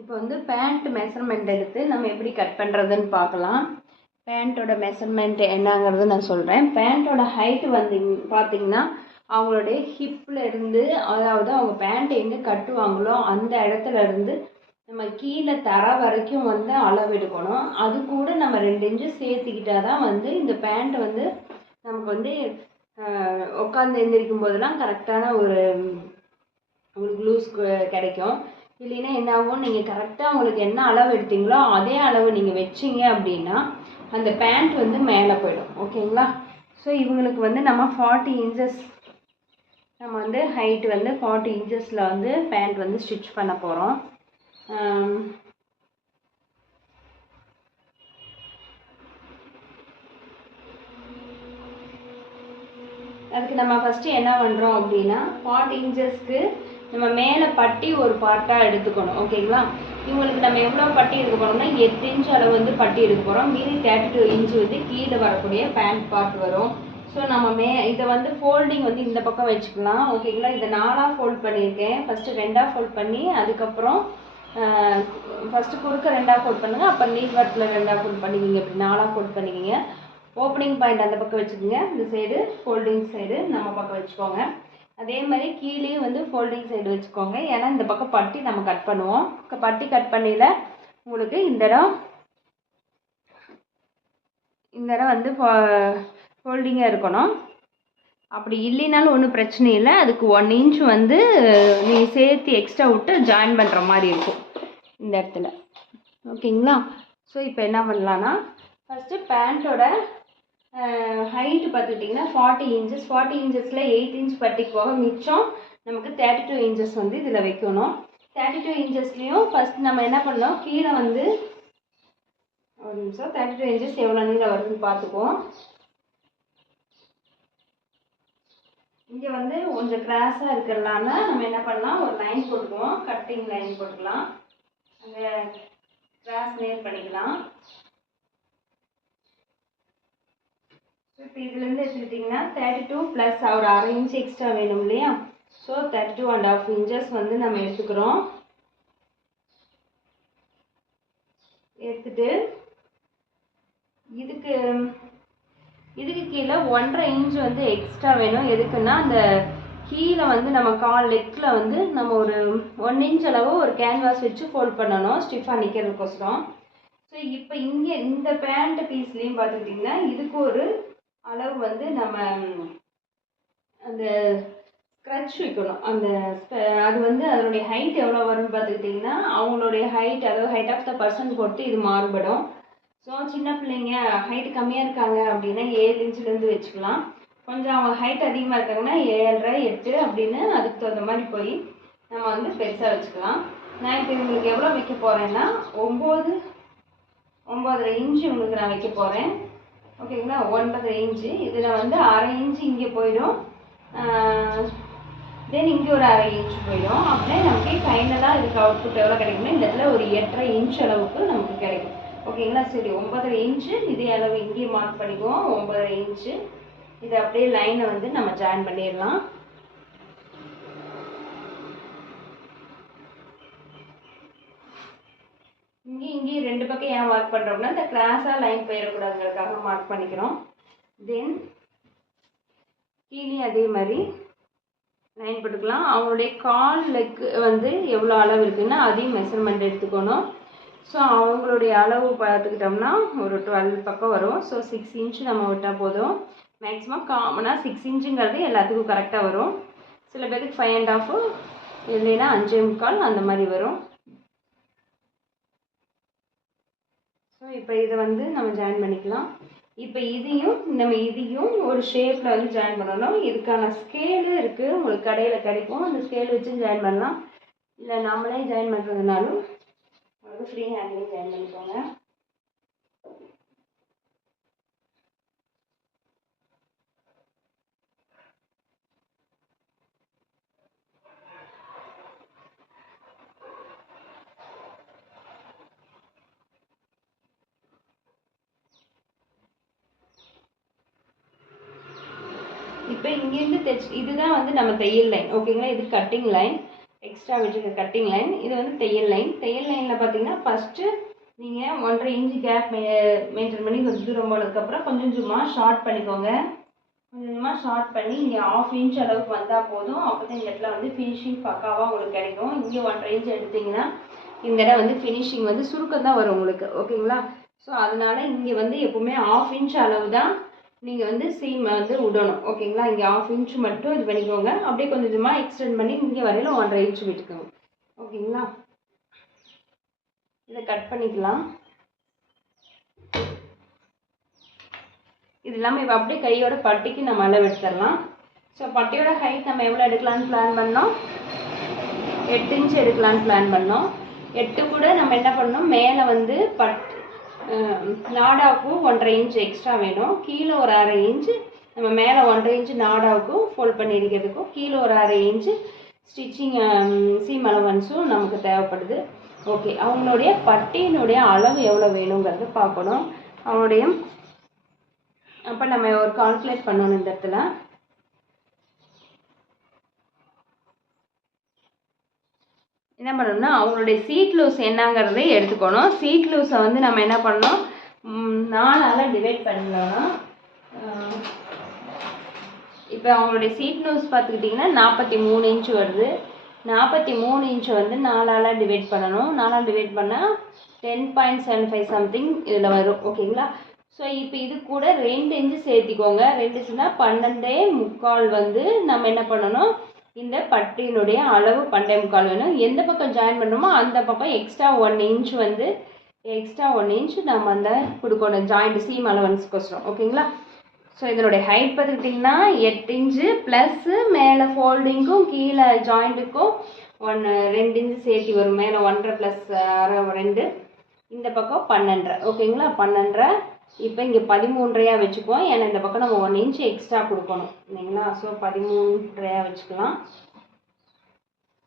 இப்போ வந்து pant measurement எடுத்து நம்ம எப்படி கட் பண்ணுறதுன்னு பார்க்கலாம். பேண்ட்டோட மெஷர்மெண்ட் என்னங்கிறது நான் சொல்கிறேன் பேண்ட்டோட ஹைட்டு வந்து பார்த்தீங்கன்னா அவங்களுடைய ஹிப்பில் இருந்து அதாவது அவங்க பேண்ட் எங்கே கட்டுவாங்களோ அந்த இடத்துல இருந்து நம்ம கீழே தர வரைக்கும் வந்து அளவு எடுக்கணும். அது கூட நம்ம ரெண்டு இன்ச்சு சேர்த்துக்கிட்டா தான் வந்து இந்த பேண்ட் வந்து நமக்கு வந்து உட்காந்து எழுந்திரிக்கும் போதெல்லாம் கரெக்டான ஒரு ஒரு க்ளூஸ் கிடைக்கும். இல்லைன்னா என்ன ஆகும்? நீங்கள் கரெக்டாக உங்களுக்கு என்ன அளவு எடுத்தீங்களோ அதே அளவு நீங்கள் வச்சீங்க அப்படின்னா அந்த பேண்ட் வந்து மேலே போயிடும். ஓகேங்களா? ஸோ இவங்களுக்கு வந்து நம்ம ஃபார்ட்டி இன்ச்சஸ் நம்ம வந்து ஹைட் வந்து ஃபார்ட்டி இன்ச்சஸில் வந்து பேண்ட் வந்து ஸ்டிச் பண்ண போகிறோம் அதுக்கு நம்ம ஃபஸ்ட்டு என்ன பண்ணுறோம் அப்படின்னா ஃபார்ட்டி இன்ச்சஸ்க்கு நம்ம மேலே பட்டி ஒரு பார்ட்டாக எடுத்துக்கணும் ஓகேங்களா இவங்களுக்கு நம்ம எவ்வளோ பட்டி எடுக்க போகிறோம்னா எட்டு இன்ச் அளவு வந்து பட்டி எடுக்க போகிறோம் மீதி தேர்ட்டி டூ இன்ச் வந்து கீழே வரக்கூடிய பேண்ட் பார்ட் வரும். ஸோ நம்ம மே இதை வந்து ஃபோல்டிங் வந்து இந்த பக்கம் வச்சுக்கலாம் ஓகேங்களா இதை நாலாக ஃபோல்ட் பண்ணியிருக்கேன். ஃபஸ்ட்டு ரெண்டாக ஃபோல்ட் பண்ணி அதுக்கப்புறம் ஃபஸ்ட்டு குறுக்க ரெண்டாக ஃபோல்ட் பண்ணுங்கள் அப்புறம் நீட் வரத்தில் ரெண்டாக ஃபோல்ட் பண்ணிக்கிங்க. இப்படி நாலாக ஃபோல்ட் பண்ணிக்கிங்க. ஓப்பனிங் பாயிண்ட் அந்த பக்கம் வச்சுக்கோங்க. இந்த சைடு ஃபோல்டிங் சைடு நம்ம பக்கம் வச்சுக்கோங்க. அதே மாதிரி கீழேயும் வந்து ஃபோல்டிங் சைடு வச்சுக்கோங்க. ஏன்னா இந்த பக்கம் பட்டி நம்ம கட் பண்ணுவோம். பட்டி கட் பண்ணியில் உங்களுக்கு இந்த இடம் இந்த இடம் வந்து ஃபோல்டிங்காக இருக்கணும். அப்படி இல்லைனாலும் ஒன்றும் பிரச்சனை இல்லை. அதுக்கு ஒன் இன்ச் வந்து நீ சேர்த்து எக்ஸ்ட்ரா விட்டு ஜாயின் பண்ணுற மாதிரி இருக்கும் இந்த இடத்துல. ஓகேங்களா ஸோ இப்போ என்ன பண்ணலான்னா ஃபஸ்ட்டு பேண்ட்டோட ஹைட்டு பார்த்துக்கிட்டிங்கன்னா ஃபார்ட்டி இன்ச்சஸ் ஃபார்ட்டி இன்ச்சஸில் எயிட் இன்ச் பட்டிக்கு போக மிச்சம் நமக்கு தேர்ட்டி டூ இன்ச்சஸ் வந்து இதில் வைக்கணும். தேர்ட்டி டூ இன்ச்சஸ்லேயும் ஃபஸ்ட் நம்ம என்ன பண்ணோம் கீழே வந்து ஒரு நிமிஷம். தேர்ட்டி டூ இன்ச்சஸ் எவ்வளோ நீளம் வருதுன்னு பார்த்துக்குவோம். இங்கே வந்து கொஞ்சம் கிராஸாக இருக்கிறதுனால நம்ம என்ன பண்ணலாம்? ஒரு லைன் போட்டுக்குவோம். கட்டிங் லைன் போட்டுக்கலாம். அந்த கிராஸ் நேர் பண்ணிக்கலாம். இப்போ இதுலேருந்து எடுத்துக்கிட்டிங்கன்னா தேர்ட்டி டூ ப்ளஸ் ஒரு அரை இன்ச் எக்ஸ்ட்ரா வேணும் இல்லையா? So thirty two and half inches வந்து நம்ம எடுத்துக்கிறோம். எடுத்துட்டு இதுக்கு இதுக்கு கீழே ஒன்றரை இன்ச் வந்து எக்ஸ்ட்ரா வேணும். எதுக்குன்னா அந்த கீழே வந்து நம்ம கால் லெக்கில் வந்து நம்ம ஒரு ஒன் இன்ச் அளவு ஒரு கேன்வாஸ் வச்சு ஃபோல்ட் பண்ணணும் ஸ்டிஃபாக நிற்கிறதுக்கோசரம் ஸோ இப்போ இங்கே இந்த பேண்ட் பீஸ்லேயும் பார்த்துக்கிட்டிங்கன்னா இதுக்கு ஒரு அளவு வந்து நம்ம அந்த ஸ்க்ரட்ச் வைக்கணும். அந்த அது வந்து அதனுடைய ஹைட் எவ்வளோ வரும்னு பார்த்துக்கிட்டிங்கன்னா அவங்களுடைய ஹைட் அதாவது ஹைட் ஆஃப் த பர்சன் பொறுத்து இது மாறுபடும். ஸோ சின்ன பிள்ளைங்க ஹைட் கம்மியாக இருக்காங்க அப்படின்னா ஏழு இன்ச்சுலேருந்து வச்சுக்கலாம். கொஞ்சம் அவங்க ஹைட் அதிகமாக இருக்காங்கன்னா ஏழரை எட்டு அப்படின்னு அதுக்கு தகுந்த மாதிரி போய் நம்ம வந்து பெருசாக வச்சுக்கலாம். நான் இப்போ இவங்களுக்கு எவ்வளோ வைக்க போகிறேன்னா ஒம்பது ஒம்பதரை இன்ச்சு உங்களுக்கு நான் வைக்க போகிறேன் ஓகேங்களா? ஒன்பது இன்ச்சு. இதில் வந்து அரை இன்ச்சு இங்கே போயிடும். தென் இங்கே ஒரு அரை இன்ச் போயிடும். அப்படியே நமக்கு ஃபைனலாக இதுக்கு அவுட்புட் எவ்வளோ கிடைக்கும்னா இந்த இடத்துல ஒரு எட்டரை இன்ச் அளவுக்கு நமக்கு கிடைக்கும். ஓகேங்களா? சரி ஒன்பதரை இன்ச்சு. இதே அளவு இங்கேயே மார்க் பண்ணிக்குவோம். ஒன்பதரை இன்ச்சு. இதை அப்படியே லைனை வந்து நம்ம ஜாயின் பண்ணிடலாம். இங்கேயும் இங்கேயும் ரெண்டு பக்கம் ஏன் மார்க் பண்ணுறோம்னா இந்த கிராஸாக லைன் போயிடக்கூடாதுங்கிறதுக்காக மார்க் பண்ணிக்கிறோம். தென் கீழே அதே மாதிரி லைன் போட்டுக்கலாம். அவங்களுடைய கால் லெக்கு வந்து எவ்வளோ அளவு இருக்குன்னா அதையும் மெஷர்மெண்ட் எடுத்துக்கணும். ஸோ அவங்களுடைய அளவு பார்த்துக்கிட்டோம்னா ஒரு டுவெல் பக்கம் வரும். ஸோ சிக்ஸ் இன்ச் நம்ம விட்டால் போதும். மேக்ஸிமம் காமனாக சிக்ஸ் இன்ச்சுங்கிறது எல்லாத்துக்கும் கரெக்டாக வரும். சில பேருக்கு ஃபைவ் அண்ட் ஆஃபு இல்லைன்னா அஞ்சே முக்கால் அந்த மாதிரி வரும். ஸோ இப்போ இதை வந்து நம்ம ஜாயின் பண்ணிக்கலாம். இப்போ இதையும் நம்ம இதையும் ஒரு ஷேப்பில் வந்து ஜாயின் பண்ணணும். இதுக்கான ஸ்கேலு இருக்குது உங்களுக்கு கடையில் கிடைக்கும். அந்த ஸ்கேல் வச்சு ஜாயின் பண்ணலாம். இல்லை நம்மளே ஜாயின் பண்ணுறதுனாலும் உங்களுக்கு ஃப்ரீ ஹேண்ட்லேயும் ஜாயின் பண்ணிக்கோங்க. இப்போ இங்கேருந்து தைச்சு இதுதான் வந்து நம்ம தையல் லைன் ஓகேங்களா இது கட்டிங் லைன் எக்ஸ்ட்ரா விட்டுருக்க கட்டிங் லைன் இது வந்து தையல் லைன் தையல் லைனில் பார்த்தீங்கன்னா ஃபஸ்ட்டு நீங்கள் ஒன்றரை இன்ச்சு கேப் மெ மெயின்டைன் பண்ணி கொஞ்சம் தூரம் போனதுக்கப்புறம் கொஞ்சம் கொஞ்சமாக ஷார்ட் பண்ணிக்கோங்க. கொஞ்சம் கொஞ்சமாக ஷார்ட் பண்ணி இங்கே ஆஃப் இன்ச் அளவுக்கு வந்தால் போதும். அப்போ தான் இந்த இடத்துல வந்து ஃபினிஷிங் பக்காவாக உங்களுக்கு கிடைக்கும். இங்கே ஒன்றரை இன்ச் எடுத்தீங்கன்னா இந்த இடம் வந்து ஃபினிஷிங் வந்து சுருக்கம் தான் வரும் உங்களுக்கு. ஓகேங்களா ஸோ அதனால் இங்கே வந்து எப்போவுமே ஆஃப் இன்ச் அளவு தான் நீங்கள் வந்து சீம் வந்து விடணும் ஓகேங்களா இங்கே ஆஃப் இன்ச் மட்டும் இது பண்ணிக்கோங்க. அப்படியே கொஞ்சம் கொஞ்சமாக எக்ஸ்டெண்ட் பண்ணி இங்கே வரையில் ஒன்றரை இன்ச் விட்டுக்கோங்க. ஓகேங்களா இதை கட் பண்ணிக்கலாம். இது இல்லாமல் இப்போ அப்படியே கையோட பட்டிக்கு நம்ம அளவு எடுத்துடலாம். ஸோ பட்டியோட ஹைட் நம்ம எவ்வளோ எடுக்கலாம்னு பிளான் பண்ணோம்? எட்டு இன்ச் எடுக்கலான்னு பிளான் பண்ணோம். எட்டு கூட நம்ம என்ன பண்ணோம்? மேலே வந்து பட் நாடாவுக்கும் ஒன்றரை இன்ச் எக்ஸ்ட்ரா வேணும். கீழே ஒரு அரை இன்ச்சு நம்ம மேலே ஒன்றரை இன்ச்சு நாடாவுக்கும் ஃபோல்ட் பண்ணி இருக்கிறதுக்கும் கீழே ஒரு அரை இன்ச்சு ஸ்டிச்சிங் சீம் அலவன்ஸும் நமக்கு தேவைப்படுது. ஓகே அவங்களுடைய பட்டியினுடைய அளவு எவ்வளோ வேணுங்கிறது பார்க்கணும். அவனுடைய அப்போ நம்ம ஒரு கால்குலேட் பண்ணணும் இந்த இடத்துல. என்ன பண்ணணும்னா அவங்களுடைய சீட் லூஸ் என்னங்கிறதை எடுத்துக்கணும். சீட் லூஸை வந்து நம்ம என்ன பண்ணணும்? நாலால் டிவைட் பண்ணலாம் இப்போ அவங்களுடைய சீட் லூஸ் பார்த்துக்கிட்டிங்கன்னா நாற்பத்தி மூணு இன்ச் வருது. நாற்பத்தி மூணு இன்ச்சை வந்து நாலால் டிவைட் பண்ணணும். நாலால் டிவைட் பண்ணால் ten point seven five something இதில் வரும். ஓகேங்களா? ஸோ இப்போ இது கூட ரெண்டு இன்ச்சு சேர்த்திக்கோங்க. ரெண்டு இன்ச்சுனா பன்னெண்டே முக்கால் வந்து நம்ம என்ன பண்ணணும்? இந்த பட்டியினுடைய அளவு பன்னெண்டே முக்கால் வேணும். எந்த பக்கம் ஜாயின் பண்ணணுமோ அந்த பக்கம் எக்ஸ்ட்ரா ஒன் இன்ச் வந்து எக்ஸ்ட்ரா ஒன் இன்ச் நம்ம அந்த கொடுக்கணும். ஜாயிண்ட் சீம் அலவன்ஸ்க்கோசரம் ஓகேங்களா ஸோ இதனுடைய ஹைட் பார்த்துக்கிட்டிங்கன்னா எட்டு இன்ச்சு ப்ளஸ்ஸு மேலே ஃபோல்டிங்க்கும் கீழே ஜாயிண்ட்டுக்கும் ஒன்று ரெண்டு இன்ச்சு சேர்த்தி வரும். மேலே ஒன்றரை ப்ளஸ் அரை ரெண்டு. இந்த பக்கம் பன்னெண்டரை. ஓகேங்களா பன்னெண்டரை. இப்போ இங்கே பதிமூன்றையாக வச்சுக்குவோம். ஏன்னா இந்த பக்கம் நம்ம ஒன் இன்ச் எக்ஸ்ட்ரா கொடுக்கணும். இல்லைங்களா? ஸோ பதிமூன்றையாக வச்சுக்கலாம்.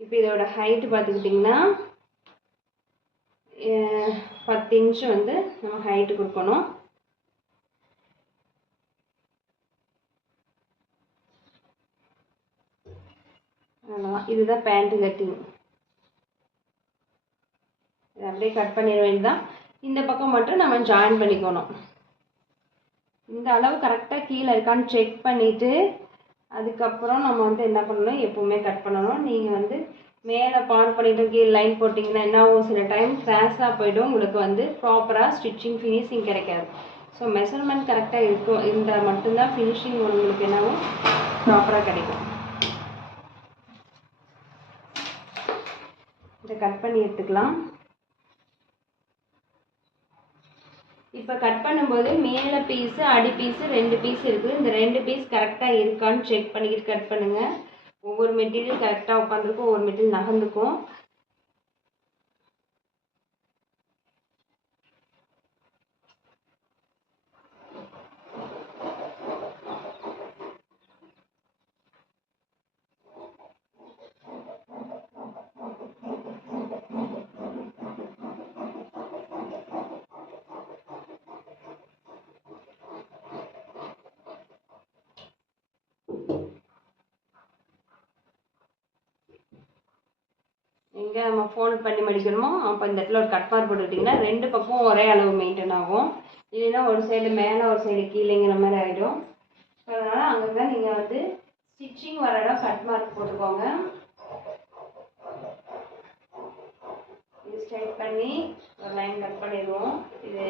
இப்போ இதோட ஹைட்டு பார்த்துக்கிட்டிங்கன்னா அஹ், பத்து இன்ச்சு வந்து நம்ம ஹைட்டு கொடுக்கணும். அவ்வளோதான் இதுதான் பேண்ட்டு கட்டிங் அப்படியே கட் பண்ணிட வேண்டியதான் இந்த பக்கம் மட்டும் நம்ம ஜாயின் பண்ணிக்கணும். இந்த அளவு கரெக்டாக கீழே இருக்கான்னு செக் பண்ணிவிட்டு அதுக்கப்புறம் நம்ம வந்து என்ன பண்ணணும்? எப்போவுமே கட் பண்ணணும். நீங்கள் வந்து மேலே பான் பண்ணிட்டு கீழே லைன் போட்டிங்கன்னா என்ன ஆகும்? சில டைம் கிராஸாக போய்டும். உங்களுக்கு வந்து ப்ராப்பராக ஸ்டிச்சிங் ஃபினிஷிங் கிடைக்காது. ஸோ மெஷர்மெண்ட் கரெக்டாக இருக்கும். இருந்தால் மட்டும்தான் ஃபினிஷிங் உங்களுக்கு என்னவும் ப்ராப்பராக கிடைக்கும். இதை கட் பண்ணி எடுத்துக்கலாம். இப்போ கட் பண்ணும்போது மேலே பீஸு அடி பீஸு ரெண்டு பீஸ் இருக்குது இந்த ரெண்டு பீஸ் கரெக்டாக இருக்கான்னு செக் பண்ணிக்கிட்டு கட் பண்ணுங்கள் ஒவ்வொரு மெட்டீரியல் கரெக்டாக உட்காந்துருக்கும் ஒவ்வொரு மெட்டீரியல் நகர்ந்துக்கும் எங்கே நம்ம ஃபோன் பண்ணி மடிக்கணுமோ அப்போ இந்த இடத்துல ஒரு கட் மார்க் போட்டுக்கிட்டிங்கன்னா ரெண்டு பக்கம் ஒரே அளவு மெயின்டைன் ஆகும். இல்லைன்னா ஒரு சைடு மேலே ஒரு சைடு கீழேங்கிற மாதிரி ஆகிடும் அதனால் அங்கங்கே நீங்கள் வந்து ஸ்டிச்சிங் வர இடம் கட் மார்க் போட்டுக்கோங்க. இது ஸ்ட்ரைட் பண்ணி ஒரு லைன் கட் பண்ணிடுவோம். இது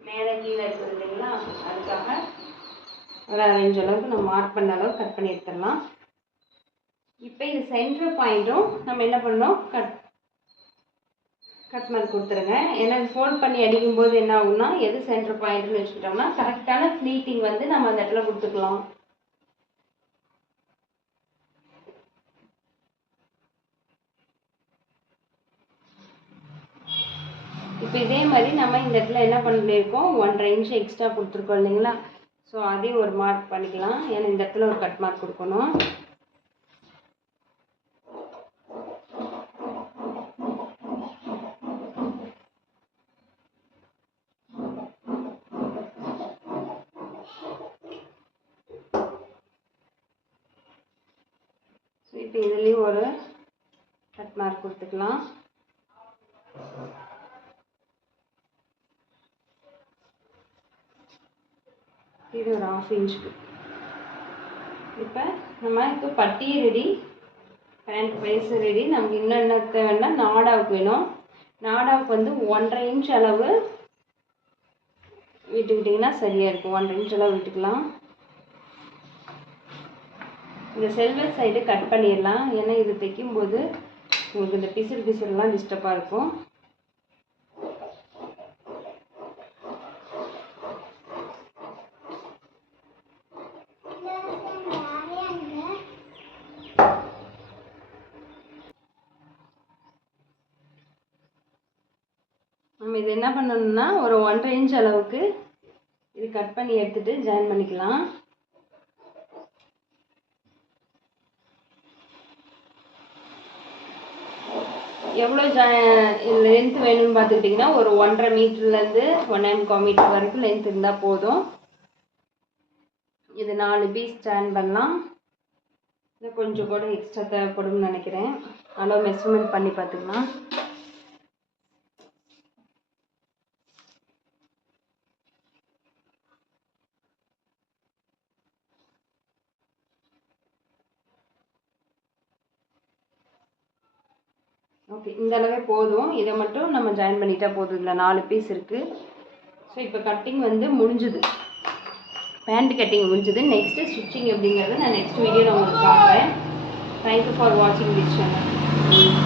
மேலே கீழே இருக்குது இல்லைங்களா? அதுக்காக ஒரு அரைஞ்ச அளவுக்கு நம்ம மார்க் பண்ண அளவுக்கு கட் பண்ணி எடுத்துடலாம். இப்போ இது சென்டர் பாயிண்ட்டும் நம்ம என்ன பண்ணோம் கட் கட் மார்க் கொடுத்துருங்க. ஏன்னா ஃபோல்ட் பண்ணி அடிக்கும்போது என்ன ஆகும்னா எது சென்டர் பாயிண்ட்னு வச்சுக்கிட்டோம்னா கரெக்டான ஃப்ளீட்டிங் வந்து நம்ம அந்த இடத்துல கொடுத்துக்கலாம். இப்போ இதே மாதிரி நம்ம இந்த இடத்துல என்ன பண்ணியிருக்கோம்? ஒன்றரை இன்ச் எக்ஸ்ட்ரா கொடுத்துருக்கோம் இல்லைங்களா? ஸோ அதையும் ஒரு மார்க் பண்ணிக்கலாம். ஏன்னா இந்த இடத்துல ஒரு கட் மார்க் கொடுக்கணும் ஸோ இப்போ இதுலேயும் ஒரு போட்டுக்கலாம் இது ஒரு ஆஃப் இன்ச்சுக்கு இப்போ நம்ம இப்போ பட்டி ரெடி பேண்ட் பைஸ் ரெடி நமக்கு என்னென்ன தேவைன்னா நாடாவுக்கு வேணும். நாடாவுக்கு வந்து ஒன்றரை இன்ச் அளவு விட்டுக்கிட்டிங்கன்னா சரியாக இருக்கும். ஒன்றரை இன்ச் அளவு விட்டுக்கலாம். இந்த செல்வர் சைடு கட் பண்ணிடலாம். ஏன்னா இது தைக்கும்போது உங்களுக்கு இந்த பிசுறு பிசுறுலாம் டிஸ்டர்பாக இருக்கும். நம்ம இது என்ன பண்ணணும்னா ஒரு ஒன்றரை இன்ச் அளவுக்கு இது கட் பண்ணி எடுத்துட்டு ஜாயின் பண்ணிக்கலாம். எவ்வளோ ஜா லென்த் வேணும்னு பார்த்துக்கிட்டிங்கன்னா ஒரு ஒன்றரை மீட்டர்லேருந்து அண்ட் கோ மீட்டர் வரைக்கும் லென்த் இருந்தால் போதும். இது நாலு பீஸ் ஜாயின் பண்ணலாம். இது கொஞ்சம் கூட எக்ஸ்ட்ரா தேவைப்படும்னு நினைக்கிறேன். அளவு மெஷர்மெண்ட் பண்ணி பார்த்துக்கலாம் ஓகே இந்த அளவே போதும். இதை மட்டும் நம்ம ஜாயின் பண்ணிட்டா போதும். இதில் நாலு பீஸ் இருக்குது ஸோ இப்போ கட்டிங் வந்து முடிஞ்சுது. பேண்ட் கட்டிங் முடிஞ்சுது. நெக்ஸ்ட்டு ஸ்டிச்சிங் எப்படிங்கிறத நான் நெக்ஸ்ட் நான் உங்களுக்கு காட்டுறேன். தேங்க்யூ ஃபார் வாட்சிங் திஸ் சேனல்